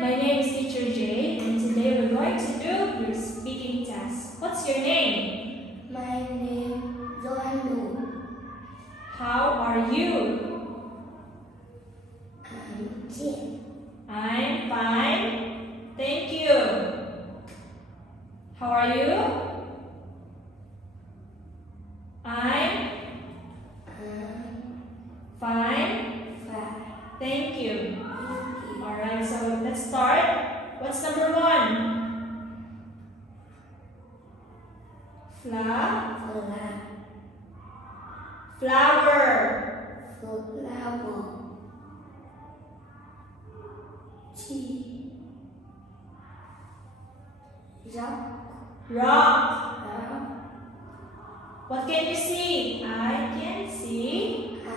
my name is Teacher Jay, and today we're going to do your speaking test. What's your name? My name is Joanne. How are you? I'm Jim. I'm fine. Thank you. How are you? I'm fine. Thank you. Alright, so let's start. What's number 1? Flower. Rock. What can you see? I can see. I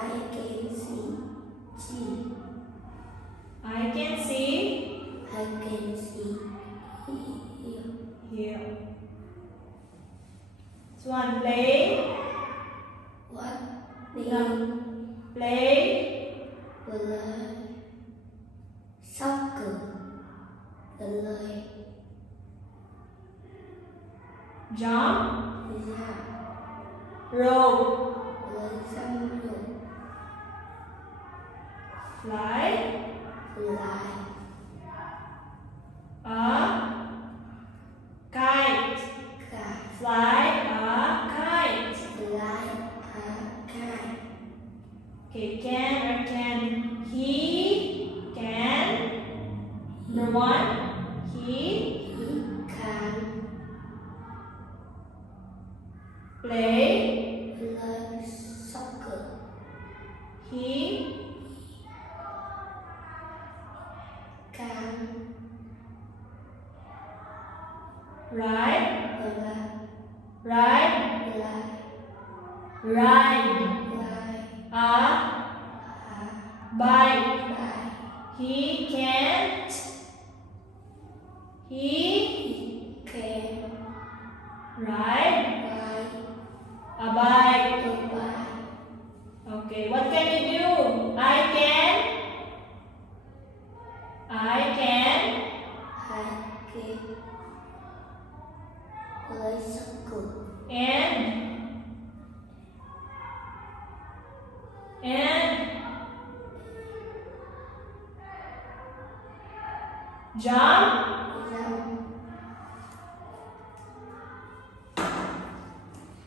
can see. Here. This one. Play. Play. Soccer. Jump. Rope. Fly. A kite. Fly a kite. Okay, can or can. He can. Number 1. He play. Soccer. He Can ride. A bike. He can't. He ride a bike. Okay, what can you do? I can. play soccer. And jump.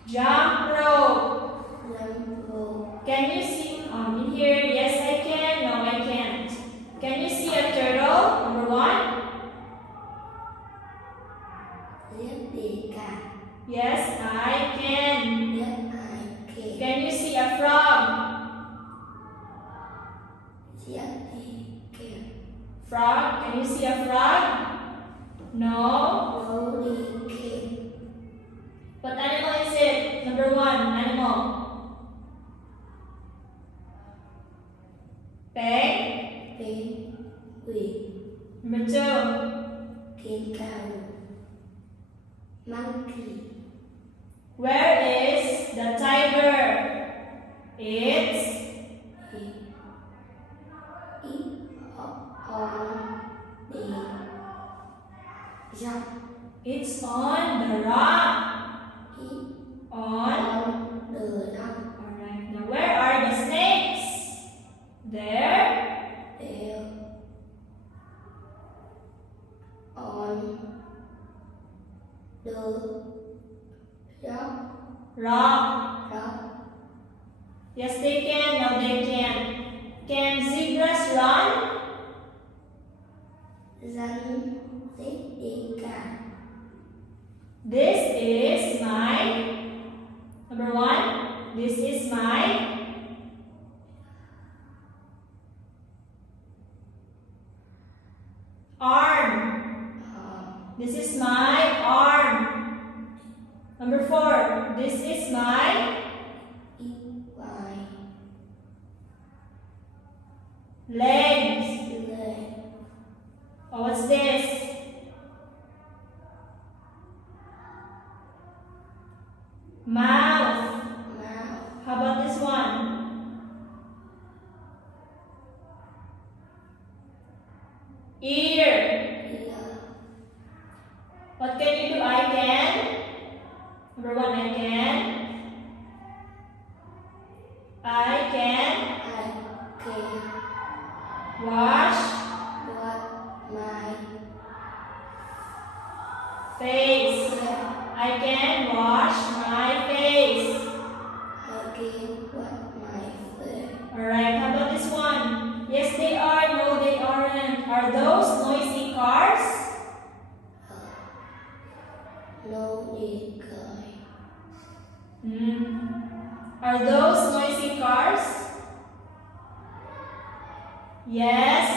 Jump rope. Can you see in here? Yes, I can. No, I can't. Can you see a turtle? Number 1. Yes, I can. Can you see a frog? Frog? Can you see a frog? No. What animal is it? Number 1, animal. Penguin. Number 2. Monkey. Where is the tiger? It's It's on the rock. On the rock. Alright. Now where are the snakes? There. On the Rock. rock. Yes, they can. No, they can. Can zebras run? This is my number 1. This is my arm. This is my arm. Number 4. This is my legs. Oh, what's this? Mouth. How about this one? Ear. Are those noisy cars? Yes.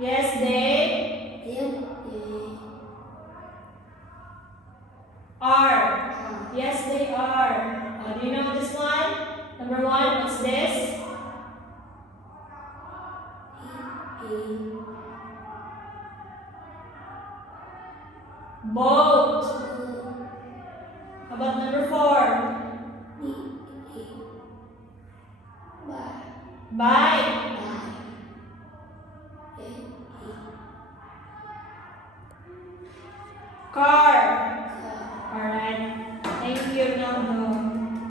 Yes, they are. Yes, they are. Do you know this one? Number 1, what's this? Boat. How about number 4? Bike. Car. Alright. Thank you, Nando.